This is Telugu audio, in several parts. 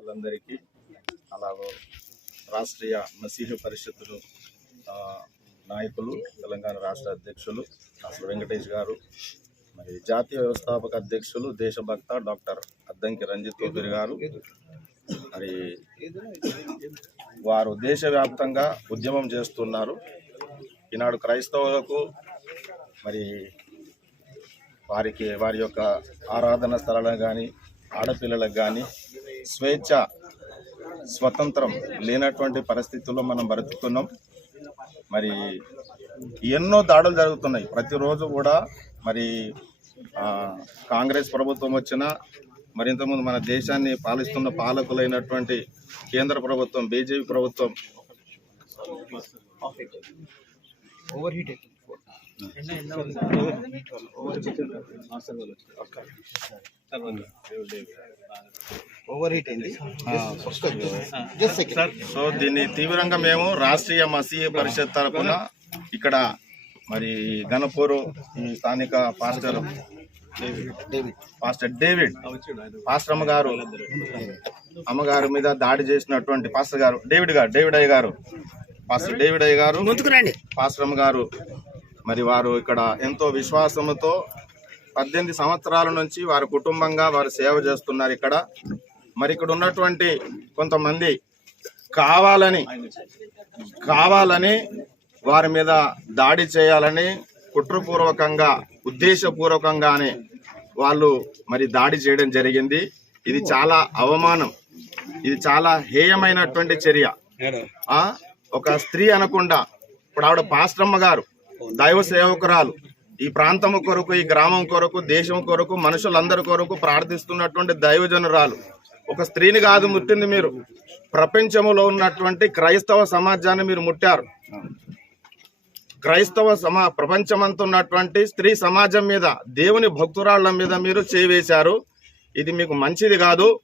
ప్రజలందరికీ అలాగే రాష్ట్రీయ మసీహు పరిషత్తులు నాయకులు తెలంగాణ రాష్ట్ర అధ్యక్షులు డాక్టర్ వెంకటేష్ గారు మరి జాతీయ వ్యవస్థాపక అధ్యక్షులు దేశభక్త డాక్టర్ అద్దంకి రంజిత్ చౌదరి గారు మరి వారు దేశవ్యాప్తంగా ఉద్యమం చేస్తున్నారు. ఈనాడు క్రైస్తవులకు మరి వారికి వారి యొక్క ఆరాధన స్థలాలకు కానీ ఆడపిల్లలకు కానీ స్వేచ్ఛ స్వతంత్రం లేనటువంటి పరిస్థితుల్లో మనం బ్రతుకుతున్నాం మరి ఎన్నో దాడులు జరుగుతున్నాయి. ప్రతిరోజు కూడా మరి కాంగ్రెస్ ప్రభుత్వం వచ్చినా మరి ఇంతకుముందు మన దేశాన్ని పాలిస్తున్న పాలకులైనటువంటి కేంద్ర ప్రభుత్వం బీజేపీ ప్రభుత్వం. ఓవర్ హీట్ ఓవర్ హీట్ అయింది జస్ట్ సెకండ్ సో దీన్ని తీవ్రంగా మేము రాష్ట్రీయ మసీహ్ పరిషత్ తరపున ఇక్కడ మరి గణపూరు ఈ స్థానిక పాస్టర్ పాస్టర్ డేవిడ్ పాస్టర్ అమ్మగారు అమ్మగారి మీద దాడి చేసినటువంటి పాస్టర్ గారు డేవిడ్ గారు డేవిడ్ అయ్య గారు పాస్టర్ డేవిడ్ అయ్య గారు పాస్టర్ అమ్మ గారు మరి వారు ఇక్కడ ఎంతో విశ్వాసంతో పద్దెనిమిది సంవత్సరాల నుంచి వారి కుటుంబంగా వారు సేవ చేస్తున్నారు ఇక్కడ. మరి ఇక్కడ ఉన్నటువంటి కొంతమంది కావాలని కావాలని వారి మీద దాడి చేయాలని కుట్రపూర్వకంగా ఉద్దేశపూర్వకంగానే వాళ్ళు మరి దాడి చేయడం జరిగింది. ఇది చాలా అవమానం. ఇది చాలా హేయమైనటువంటి చర్య. ఒక స్త్రీ అనకుండా ఇప్పుడు ఆవిడ పాస్టమ్మ గారు దైవ సేవకురాలు. ఈ ప్రాంతం కొరకు ఈ గ్రామం కొరకు దేశం కొరకు మనుషులందరి కొరకు ప్రార్థిస్తున్నటువంటి దైవజనురాలు. ఒక స్త్రీని కాదు ముట్టింది మీరు. ప్రపంచంలో ఉన్నటువంటి క్రైస్తవ సమాజాన్ని మీరు ముట్టారు. క్రైస్తవ సమా ప్రపంచమంతా ఉన్నటువంటి స్త్రీ సమాజం మీద దేవుని భక్తురాళ్ళ మీద మీరు చేవేశారు. ఇది మీకు మంచిది కాదు.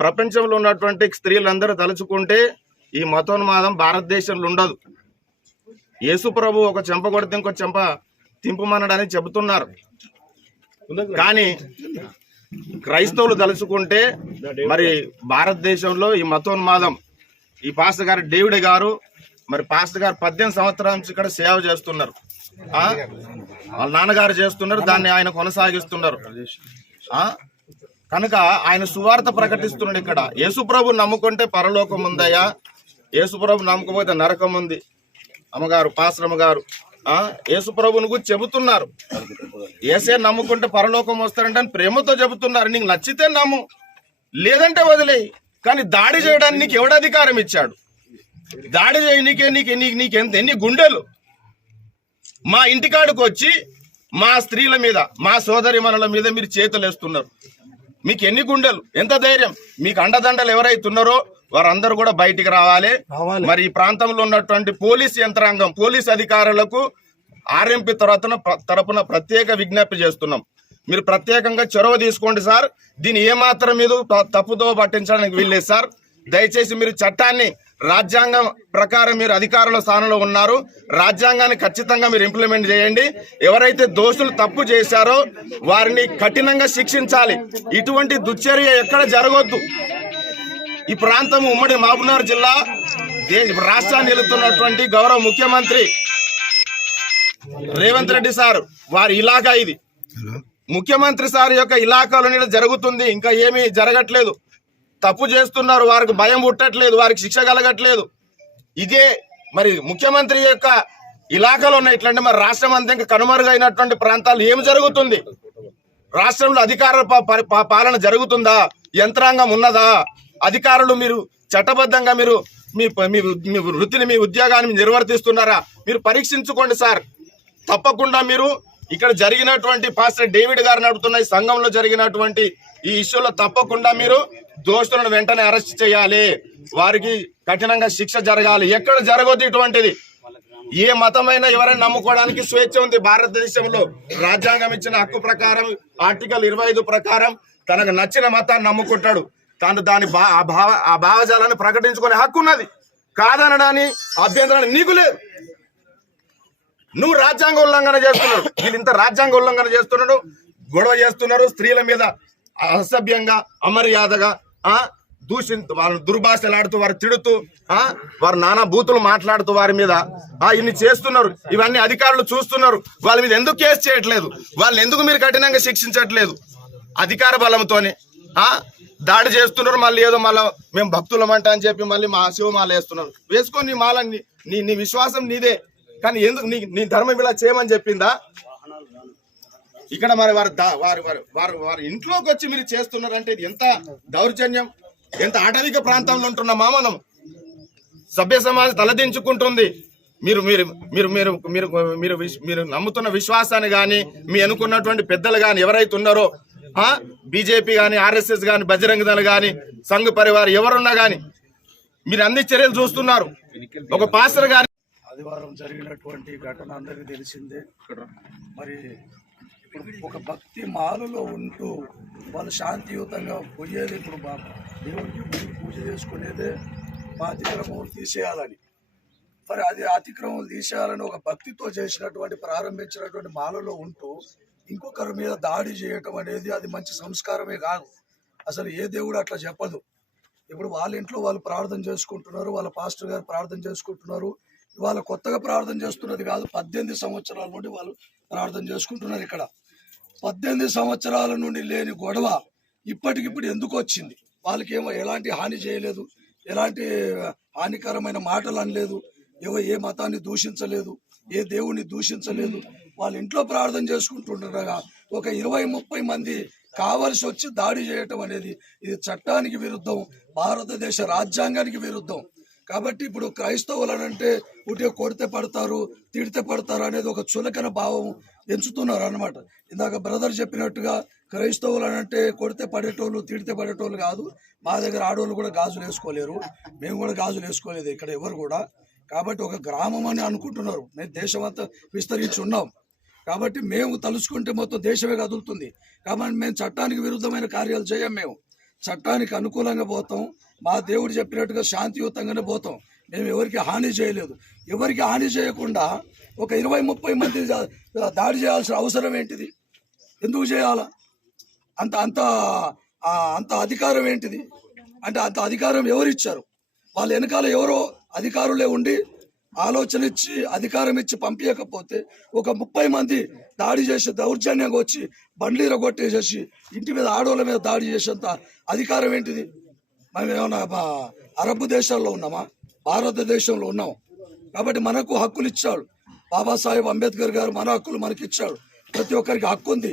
ప్రపంచంలో ఉన్నటువంటి స్త్రీలందరూ తలుచుకుంటే ఈ మతోన్మాదం భారతదేశంలో ఉండదు. యేసుప్రభు ఒక చెంప కొడితే ఇంకో చెంప తింపుమనడని చెబుతున్నారు. కానీ క్రైస్తవులు తలుచుకుంటే మరి భారతదేశంలో ఈ మతోన్మాదం ఈ పాస్టర్ గారు డేవిడ్ గారు మరి పాస్టర్ గారు పద్దెనిమిది సంవత్సరాల నుంచి ఇక్కడ సేవ చేస్తున్నారు. వాళ్ళ నాన్నగారు చేస్తున్నారు దాన్ని ఆయన కొనసాగిస్తున్నారు. కనుక ఆయన సువార్త ప్రకటిస్తున్నాడు ఇక్కడ. యేసుప్రభు నమ్ముకుంటే పరలోకం ఉందయ్యా. యేసుప్రభు నమ్మకపోతే నరకం ఉంది. అమ్మగారు పాశ్రమ గారు ఆ యేసుప్రభుని గురించి చెబుతున్నారు. ఏసే నమ్ముకుంటే పరలోకం వస్తారంటే అని ప్రేమతో చెబుతున్నారు. నీకు నచ్చితే నమ్ము లేదంటే వదిలేయి. కానీ దాడి చేయడానికి నీకు ఎవడు అధికారం ఇచ్చాడు? దాడి చేయనీకే నీకు నీకు నీకు ఎంత? ఎన్ని గుండెలు? మా ఇంటికాడికి వచ్చి మా స్త్రీల మీద మా సోదరి మీద మీరు చేతులు వేస్తున్నారు మీకు ఎన్ని గుండెలు? ఎంత ధైర్యం? మీకు అండదండలు ఎవరైతున్నారో వారందరూ కూడా బయటికి రావాలి. మరి ఈ ప్రాంతంలో ఉన్నటువంటి పోలీస్ యంత్రాంగం పోలీస్ అధికారులకు ఆర్ఎంపీ తరపున తరపున ప్రత్యేక విజ్ఞప్తి చేస్తున్నాం. మీరు ప్రత్యేకంగా చొరవ తీసుకోండి సార్. దీన్ని ఏమాత్రం మీద తప్పుదో పట్టించడానికి వీల్లేదు సార్. దయచేసి మీరు చట్టాన్ని రాజ్యాంగం ప్రకారం మీరు అధికారుల స్థానంలో ఉన్నారు. రాజ్యాంగాన్ని ఖచ్చితంగా మీరు ఇంప్లిమెంట్ చేయండి. ఎవరైతే దోషులు తప్పు చేశారో వారిని కఠినంగా శిక్షించాలి. ఇటువంటి దుశ్చర్య ఎక్కడ జరగొద్దు. ఈ ప్రాంతం ఉమ్మడి మహబూబ్నగర్ జిల్లా రాష్ట్రాన్ని వెళుతున్నటువంటి గౌరవ ముఖ్యమంత్రి రేవంత్ రెడ్డి సార్. వారి ఇలాకా ఇది. ముఖ్యమంత్రి సార్ యొక్క ఇలాకాలో జరుగుతుంది. ఇంకా ఏమీ జరగట్లేదు. తప్పు చేస్తున్నారు. వారికి భయం పుట్టట్లేదు. వారికి శిక్ష కలగట్లేదు. ఇదే మరి ముఖ్యమంత్రి యొక్క ఇలాకాలో ఉన్న ఇట్లాంటి మరి రాష్ట్రం అంతా ఇంకా కనుమరుగైనటువంటి ప్రాంతాలు ఏమి జరుగుతుంది? రాష్ట్రంలో అధికార పాలన జరుగుతుందా? యంత్రాంగం ఉన్నదా? అధికారులు మీరు చట్టబద్ధంగా మీరు మీ ప- మీ వృత్తిని మీ ఉద్యోగాన్ని నిర్వర్తిస్తున్నారా? మీరు పరీక్షించుకోండి సార్. తప్పకుండా మీరు ఇక్కడ జరిగినటువంటి పాస్టర్ డేవిడ్ గారు నడుపుతున్న ఈ సంఘంలో జరిగినటువంటి ఈ ఇష్యూలో తప్పకుండా మీరు దోషులను వెంటనే అరెస్ట్ చేయాలి. వారికి కఠినంగా శిక్ష జరగాలి. ఎక్కడ జరగదు ఇటువంటిది? ఏ మతమైనా ఎవరైనా నమ్ముకోవడానికి స్వేచ్ఛ ఉంది. భారతదేశంలో రాజ్యాంగం ఇచ్చిన హక్కు ప్రకారం ఆర్టికల్ ఇరవై ఐదు ప్రకారం తనకు నచ్చిన మతాన్ని నమ్ముకుంటాడు. తను దాని బా ఆ భావ ఆ భావజాలాన్ని ప్రకటించుకునే హక్కు ఉన్నది. కాదనడాని అభ్యంతరాన్ని నీకు లేదు. నువ్వు రాజ్యాంగ ఉల్లంఘన చేస్తున్నాడు వీళ్ళు ఇంత రాజ్యాంగ ఉల్లంఘన చేస్తున్నాడు గొడవ చేస్తున్నారు స్త్రీల మీద అసభ్యంగా అమర్యాదగా ఆ దూషి వాళ్ళని దుర్భాషలాడుతూ వారు తిడుతూ ఆ వారు నానా బూతులు మాట్లాడుతూ వారి మీద ఆ ఇన్ని చేస్తున్నారు. ఇవన్నీ అధికారులు చూస్తున్నారు. వాళ్ళ మీద ఎందుకు కేసు చేయట్లేదు? వాళ్ళని ఎందుకు మీరు కఠినంగా శిక్షించట్లేదు? అధికార బలంతోనే ఆ దాడి చేస్తున్నారు మళ్ళీ ఏదో మళ్ళీ మేము భక్తులమంట అని చెప్పి మళ్ళీ మా శివమాల వేస్తున్నారు. వేసుకొని నీ మాల నీ- నీ విశ్వాసం నీదే. కానీ ఎందుకు నీ నీ ధర్మం ఇలా చేయమని చెప్పిందా? ఇక్కడ మరి వారు దా- వారు వారు వారు వారి ఇంట్లోకి వచ్చి మీరు చేస్తున్నారంటే ఇది ఎంత దౌర్జన్యం ఎంత అటవిక ప్రాంతంలో ఉంటున్నామా మనం సభ్య సమాజం తలదించుకుంటుంది. మీరు మీరు మీరు మీరు మీరు మీరు మీరు నమ్ముతున్న విశ్వాసాన్ని కానీ మీ అనుకున్నటువంటి పెద్దలు కానీ ఎవరైతే ఉన్నారో బీజేపీ కానీ ఆర్ఎస్ఎస్ కానీ బజరంగ దళ కానీ సంఘ పరివార్ ఎవరున్నా కానీ మీరు అన్ని చర్యలు చూస్తున్నారు. ఒక పాస్టర్ గారి ఆదివారం జరిగినటువంటి ఘటన అందరికీ తెలిసిందే. మరి ఒక భక్తి మాలలో ఉంటూ వాళ్ళు శాంతియుతంగా పోయేది ఇప్పుడు మా దేవుడికి పూజ చేసుకునేదే మా అతిక్రమం తీసేయాలని. మరి అది అతిక్రమం తీసేయాలని ఒక భక్తితో చేసినటువంటి ప్రారంభించినటువంటి మాలలో ఉంటూ ఇంకొకరి మీద దాడి చేయటం అనేది అది మంచి సంస్కారమే కాదు. అసలు ఏ దేవుడు అట్లా చెప్పదు. ఇప్పుడు వాళ్ళ ఇంట్లో వాళ్ళు ప్రార్థన చేసుకుంటున్నారు వాళ్ళ పాస్టర్ గారు ప్రార్థన చేసుకుంటున్నారు. వాళ్ళు కొత్తగా ప్రార్థన చేస్తున్నది కాదు పద్దెనిమిది సంవత్సరాల నుండి వాళ్ళు ప్రార్థన చేసుకుంటున్నారు ఇక్కడ. పద్దెనిమిది సంవత్సరాల నుండి లేని గొడవ ఇప్పటికిప్పుడు ఎందుకు వచ్చింది? వాళ్ళకేమో ఎలాంటి హాని చేయలేదు ఎలాంటి హానికరమైన మాటలు అనలేదు ఏవో ఏ మతాన్ని దూషించలేదు ఏ దేవుణ్ణి దూషించలేదు. వాళ్ళ ఇంట్లో ప్రార్థన చేసుకుంటుండగా ఒక ఇరవై ముప్పై మంది కావలసి వచ్చి దాడి చేయటం అనేది ఇది చట్టానికి విరుద్ధం భారతదేశ రాజ్యాంగానికి విరుద్ధం. కాబట్టి ఇప్పుడు క్రైస్తవులు అంటే ఉటే కొడితే పడతారు తిడితే పడతారు అనేది ఒక చులకన భావం ఎంచుతున్నారు అన్నమాట ఇందాక బ్రదర్ చెప్పినట్టుగా క్రైస్తవులు అనంటే కొడితే పడేటోళ్ళు తిడితే పడేటోళ్ళు కాదు. మా దగ్గర ఆడవాళ్ళు కూడా గాజులు వేసుకోలేరు. మేము కూడా గాజులు వేసుకోలేదు ఇక్కడ ఎవరు కూడా. కాబట్టి ఒక గ్రామం అని అనుకుంటున్నారు. మేము దేశం అంతా విస్తరించి ఉన్నాం. కాబట్టి మేము తలుచుకుంటే మొత్తం దేశమే కదులుతుంది. కాబట్టి మేము చట్టానికి విరుద్ధమైన కార్యాలు చేయం మేము. చట్టానికి అనుకూలంగా పోతాం. మా దేవుడు చెప్పినట్టుగా శాంతియుతంగానే పోతాం. మేము ఎవరికి హాని చేయలేదు. ఎవరికి హాని చేయకుండా ఒక ఇరవై ముప్పై మంది దాడి చేయాల్సిన అవసరం ఏంటిది? ఎందుకు చేయాలా? అంత అంత అంత అధికారం ఏంటిది? అంటే అంత అధికారం ఎవరు ఇచ్చారు వాళ్ళ వెనకాల ఎవరో అధికారులే ఉండి ఆలోచన ఇచ్చి అధికారం ఇచ్చి పంపించకపోతే ఒక ముప్పై మంది దాడి చేసి దౌర్జన్యంగా వచ్చి బండ్లీర రగొట్టేసేసి ఇంటి మీద ఆడవాళ్ళ మీద దాడి చేసేంత అధికారం ఏంటిది? మనం ఏమన్నా అరబ్ దేశాల్లో ఉన్నామా? భారతదేశంలో ఉన్నాం. కాబట్టి మనకు హక్కులు ఇచ్చాడు. బాబాసాహెబ్ అంబేద్కర్ గారు మన హక్కులు మనకి ఇచ్చాడు ప్రతి ఒక్కరికి హక్కు ఉంది.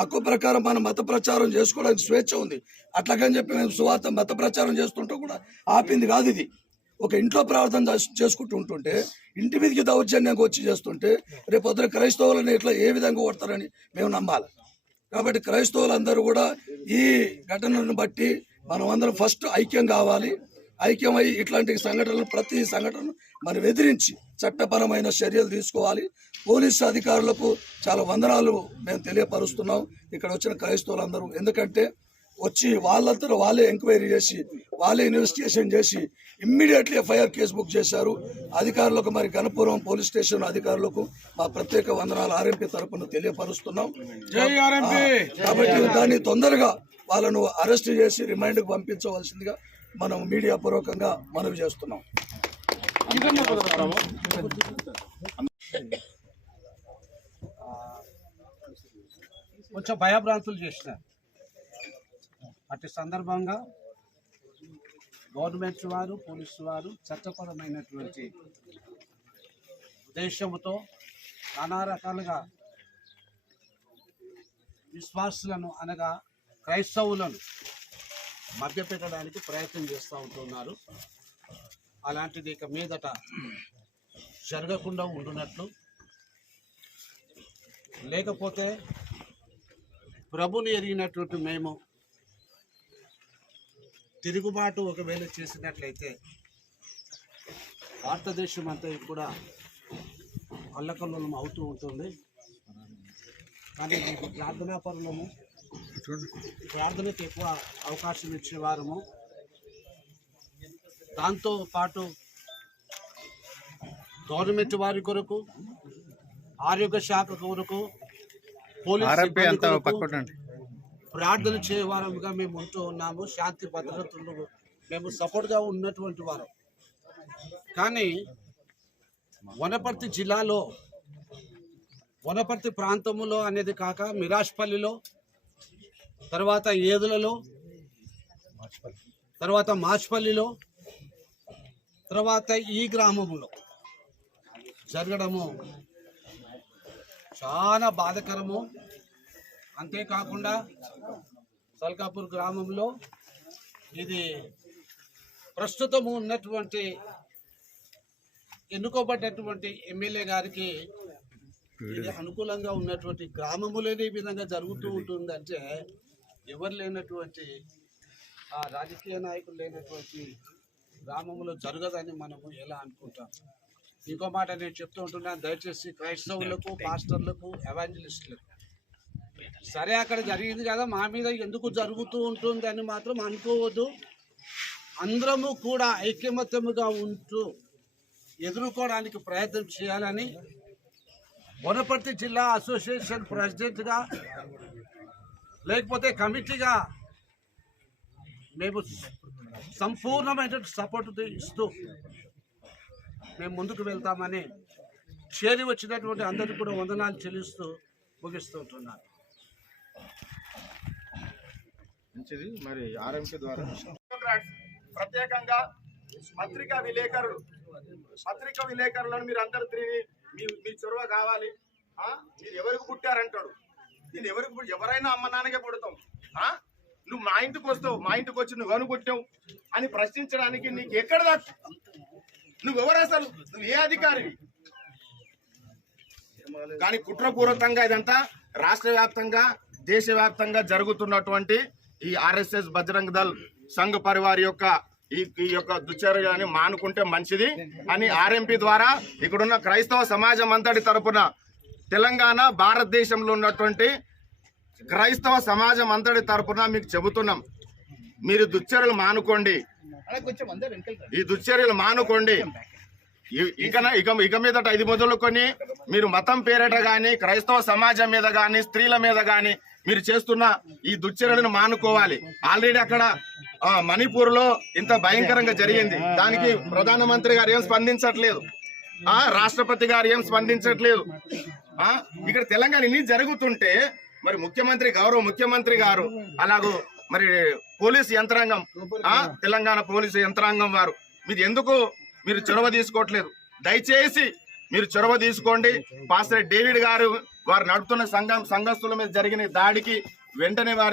హక్కు ప్రకారం మన మత ప్రచారం చేసుకోవడానికి స్వేచ్ఛ ఉంది. అట్లాగని చెప్పి మేము సువార్త మత ప్రచారం చేస్తుంటే కూడా ఆపింది కాదు ఇది. ఒక ఇంట్లో ప్రార్థన చేసుకుంటూ ఉంటుంటే ఇంటి మీదకి దౌర్జన్యంగా వచ్చి చేస్తుంటే రేపు పొద్దున క్రైస్తవులను ఇట్లా ఏ విధంగా కొడతారని మేము నమ్మాలి. కాబట్టి క్రైస్తవులందరూ కూడా ఈ ఘటనను బట్టి మనం అందరం ఫస్ట్ ఐక్యం కావాలి. ఐక్యమై ఇట్లాంటి సంఘటనలు ప్రతి సంఘటనను మనం ఎదిరించి చట్టపరమైన చర్యలు తీసుకోవాలి. పోలీసు అధికారులకు చాలా వందనాలు మేము తెలియపరుస్తున్నాం. ఇక్కడ వచ్చిన క్రైస్తవులందరూ. ఎందుకంటే వచ్చి వాళ్ళంతా వాళ్ళే ఎంక్వైరీ చేసి వాళ్ళే ఇన్వెస్టిగేషన్ చేసి ఇమ్మీడియట్లీ ఎఫ్ఐఆర్ కేసు బుక్ చేశారు. అధికారులకు మరి గణపురం పోలీస్ స్టేషన్ అధికారులకు మా ప్రత్యేక వందనాలు ఆర్ఎంపీ తరపున తెలియపరుస్తున్నాం. కాబట్టి దాన్ని తొందరగా వాళ్ళను అరెస్ట్ చేసి రిమైండ్కి పంపించవలసిందిగా మనం మీడియా పూర్వకంగా మనవి చేస్తున్నాం. కొంచెం భయభ్రాంతులు చేసినారు అటు సందర్భంగా గవర్నమెంట్ వారు పోలీసు వారు చట్టపరమైనటువంటి ఉద్దేశంతో నానా రకాలుగా విశ్వాసులను అనగా క్రైస్తవులను మభ్యపెట్టడానికి ప్రయత్నం చేస్తూ ఉంటున్నారు. అలాంటిది ఇక మీదట జరగకుండా ఉండునట్లు. లేకపోతే ప్రభుని ఎరిగినటువంటి మేము తిరుగుబాటు ఒకవేళ చేసినట్లయితే భారతదేశం అంతా కూడా అల్లకల్లోలం అవుతూ ఉంటుంది. కానీ మీకు ప్రార్థనా పరులము ప్రార్థనకు ఎక్కువ అవకాశం ఇచ్చేవారము దాంతో పాటు గవర్నమెంట్ వారి కొరకు ఆరోగ్య శాఖ కొరకు పోలీస్ ప్రార్థన చేయవారముగా మేము ఉంటూ ఉన్నాము. శాంతి భద్రతలు మేము సపోర్ట్గా ఉన్నటువంటి వారు. కానీ వనపర్తి జిల్లాలో వనపర్తి ప్రాంతంలో అనేది కాక మిరాష్పల్లిలో తర్వాత ఏదులలో తర్వాత మాచ్పల్లిలో తర్వాత ఈ గ్రామంలో జరగడము చాలా బాధకరము. అంతేకాకుండా సల్కాపూర్ గ్రామంలో ఇది ప్రస్తుతం ఉన్నటువంటి ఎన్నుకోబడ్డటువంటి ఎమ్మెల్యే గారికి ఇది అనుకూలంగా ఉన్నటువంటి గ్రామములోనే ఈ విధంగా జరుగుతూ ఉంటుందంటే ఎవరు లేనటువంటి ఆ రాజకీయ నాయకులు లేనటువంటి గ్రామంలో జరగదని మనము ఎలా అనుకుంటాం? ఇంకో మాట నేను చెప్తూ ఉంటున్నాను దయచేసి క్రైస్తవులకు పాస్టర్లకు ఎవాంజలిస్టులకు సరే అక్కడ జరిగింది కదా మా మీద ఎందుకు జరుగుతూ ఉంటుంది అని మాత్రం అనుకోవద్దు. అందరము కూడా ఐక్యమత్యముగా ఉంటూ ఎదుర్కోవడానికి ప్రయత్నం చేయాలని వనపర్తి జిల్లా అసోసియేషన్ ప్రెసిడెంట్గా లేకపోతే కమిటీగా మేము సంపూర్ణమైన సపోర్ట్ ఇస్తూ మేము ముందుకు వెళ్తామని చేరి వచ్చినటువంటి అందరికీ కూడా వందనాలు చెల్లిస్తూ ముగిస్తూ ఉంటున్నాను మంచిది. మరి ఆర్ఎంసీ ద్వారా? ప్రత్యేకంగా పత్రికా విలేకరులు పత్రికా విలేకరులను మీరు అందరు తిరిగి మీ మీ చొరవ కావాలి. మీరు ఎవరికి పుట్టారంటాడు? నేను ఎవరికి ఎవరైనా అమ్మ నాన్నకే పుడతాం. నువ్వు మా ఇంటికి వస్తావు మా ఇంటికి వచ్చి నువ్వు అనుకుంటావు అని ప్రశ్నించడానికి నీకు ఎక్కడ దాకా? నువ్వెవరు అసలు? నువ్వు ఏ అధికారివి? కానీ కుట్రపూర్వకంగా ఇదంతా రాష్ట్ర వ్యాప్తంగా దేశవ్యాప్తంగా జరుగుతున్నటువంటి ఈ ఆర్ఎస్ఎస్ బజరంగ్ దళ్ సంఘ్ పరివార్ యొక్క ఈ ఈ యొక్క దుశ్చర్యని మానుకుంటే మంచిది అని ఆర్ఎంపీ ద్వారా ఇక్కడున్న క్రైస్తవ సమాజం అంతటి తరపున తెలంగాణ భారతదేశంలో ఉన్నటువంటి క్రైస్తవ సమాజం అంతటి తరపున మీకు చెబుతున్నాం. మీరు దుశ్చర్యలు మానుకోండి. ఈ దుశ్చర్యలు మానుకోండి. ఇక ఇక ఇక మీదట ఇది మొదలుకొని మీరు మతం పేరిట గాని క్రైస్తవ సమాజం మీద గాని స్త్రీల మీద గాని మీరు చేస్తున్న ఈ దుశ్చర్యలను మానుకోవాలి. ఆల్రెడీ అక్కడ మణిపూర్లో ఇంత భయంకరంగా జరిగింది. దానికి ప్రధానమంత్రి గారు ఏం స్పందించట్లేదు. ఆ రాష్ట్రపతి గారు ఏం స్పందించట్లేదు. ఆ ఇక్కడ తెలంగాణ ఇన్ని జరుగుతుంటే మరి ముఖ్యమంత్రి గౌరవ ముఖ్యమంత్రి గారు అలాగూ మరి పోలీస్ యంత్రాంగం ఆ తెలంగాణ పోలీసు యంత్రాంగం వారు మీరు ఎందుకు మీరు చొరవ తీసుకోవట్లేదు? దయచేసి మీరు చొరవ తీసుకోండి. పాస్టర్ డేవిడ్ గారు వారు నడుపుతున్న సంఘం సంఘస్థుల మీద జరిగిన దాడికి వెంటనే వారి